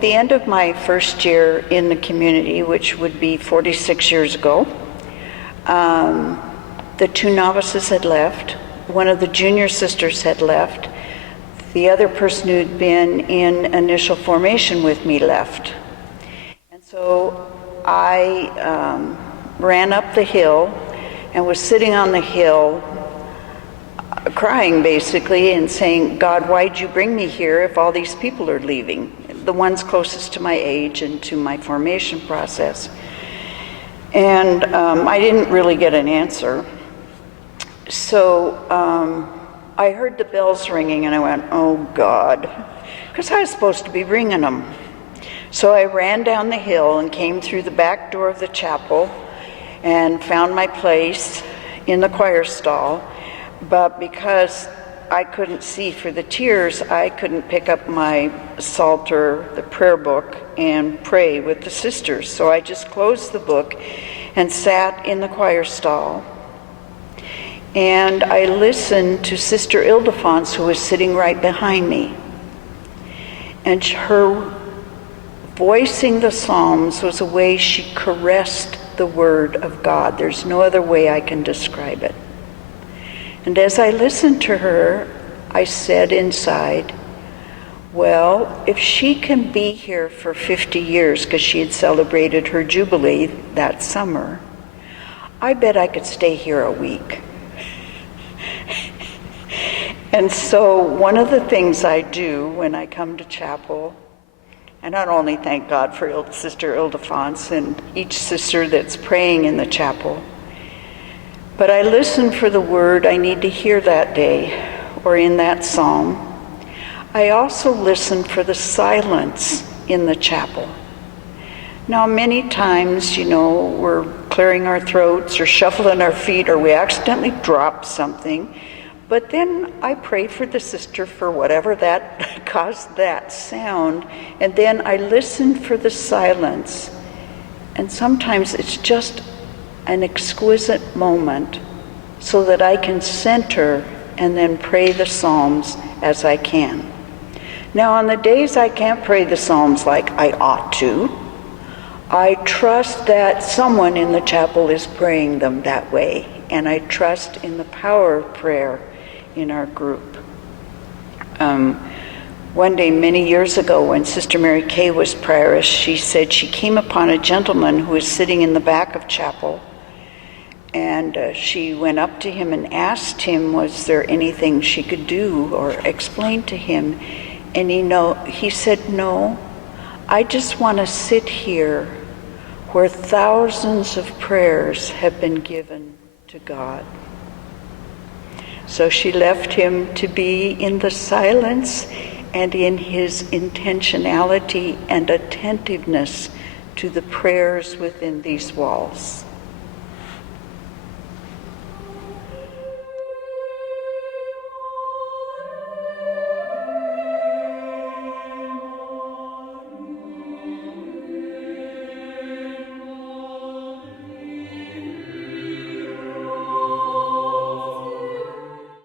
at the end of my first year in the community, which would be 46 years ago, the 2 novices had left. One of the junior sisters had left. The other person who'd been in initial formation with me left. And so I ran up the hill and was sitting on the hill crying basically and saying, God, why'd you bring me here if all these people are leaving? The ones closest to my age and to my formation process. And I didn't really get an answer. So I heard the bells ringing and I went, oh God, because I was supposed to be ringing them. So I ran down the hill and came through the back door of the chapel and found my place in the choir stall. But because I couldn't see for the tears, I couldn't pick up my psalter, the prayer book, and pray with the sisters. So I just closed the book and sat in the choir stall. And I listened to Sister Ildefonse, who was sitting right behind me. And her voicing the Psalms was a way she caressed the Word of God. There's no other way I can describe it. And as I listened to her, I said inside, well, if she can be here for 50 years, because she had celebrated her Jubilee that summer, I bet I could stay here a week. And so one of the things I do when I come to chapel, and not only thank God for Sister Ildefonse and each sister that's praying in the chapel, but I listen for the word I need to hear that day or in that psalm. I also listen for the silence in the chapel. Now, many times, we're clearing our throats or shuffling our feet or we accidentally drop something. But then I pray for the sister for whatever that caused that sound. And then I listen for the silence. And sometimes it's just an exquisite moment so that I can center and then pray the Psalms as I can. Now, on the days I can't pray the Psalms like I ought to, I trust that someone in the chapel is praying them that way. And I trust in the power of prayer in our group. One day, many years ago, when Sister Mary Kay was prioress, she said she came upon a gentleman who was sitting in the back of chapel, and she went up to him and asked him, was there anything she could do or explain to him? And he said, no, I just want to sit here where thousands of prayers have been given to God. So she left him to be in the silence and in his intentionality and attentiveness to the prayers within these walls.